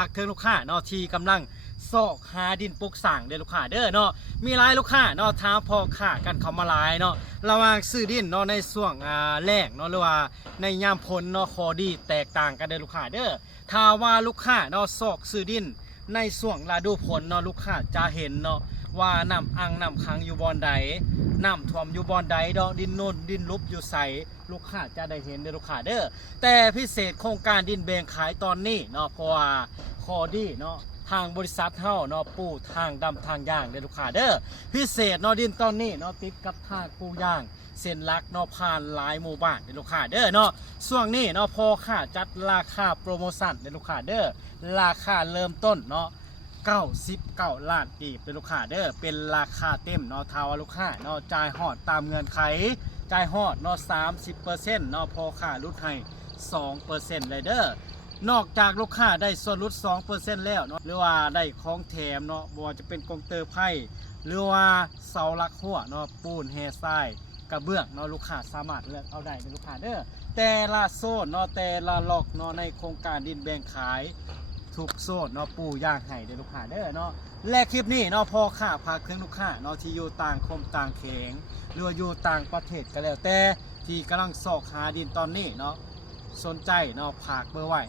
ากถึงลูกค้าเนาะที่กำลังซอกหาดินปลูกสร้างเด้อลูกค้าเด้อเนาะมีหลายลูกค้าเนาะท้าพ่อค้ากันเข้ามาหลายเนาะระหว่างซื้อดินเนาะในช่วงแรกเนาะหรือว่าในยามฝนเนาะข้อดีแตกต่างกันเด้อลูกค้าเด้อถ้าว่าลูกค้าเนาะซอกซื้อดินในช่วงฤดูฝนเนาะลูกค้าจะเห็นเนาะว่าน้ำอ่างน้ำขังอยู่บอนใดน้ำท่วมอยู่บอนใดดอกดินโน่นดินลุบอยู่ใสลูกค้าจะได้เห็นเด้อลูกค้าเด้อแต่พิเศษโครงการดินแบ่งขายตอนนี้เนาะเพราะว่าข้อดีเนาะทางบริษัทเฮาเนาะปูทางดำทางย่างเด้อลูกค้าเด้อพิเศษเนาะดินตอนนี้เนาะติดกับทางปูย่างเส้นลักเนาะผ่านหลายหมู่บ้านเด้อลูกค้าเด้อเนาะช่วงนี้เนาะพอค่าจัดราคาโปรโมชั่นเด้อลูกค้าเด้อราคาเริ่มต้นเนาะ99 ล้านกีบเป็นลูกค้าเด้อเป็นราคาเต็มเนาะทาวลูกค้าเนาะจ่ายฮอดตามเงื่อนไขจ่ายฮอดเนาะ30%เนาะพอค่าลดให้ 2% เลยเด้อนอกจากลูกค้าได้ส่วนลด 2% แล้วเนาะหรือว่าได้ของแถมเนาะบ่ว่าจะเป็นกองเตอร์ไพ่หรือว่าเสาหลักหัวเนาะปูนแฮทรายกระเบื้องเนาะลูกค้าสามารถเลือกเอาได้เป็นลูกค้าเด้อแต่ละโซนเนาะแต่ละล็อกเนาะในโครงการดินแบ่งขายทุกโซนเนาะปูย่างให้เด้อลูกค้าเด้อเนาะและคลิปนี้เนาะพอค่าพาเครื่องลูกค้าเนาะที่อยู่ต่างคมต่างเขงหรือว่าอยู่ต่างประเทศก็แล้วแต่ที่กำลังสอกหาดินตอนนี้เนาะสนใจเนาะฝากเบอร์ไว้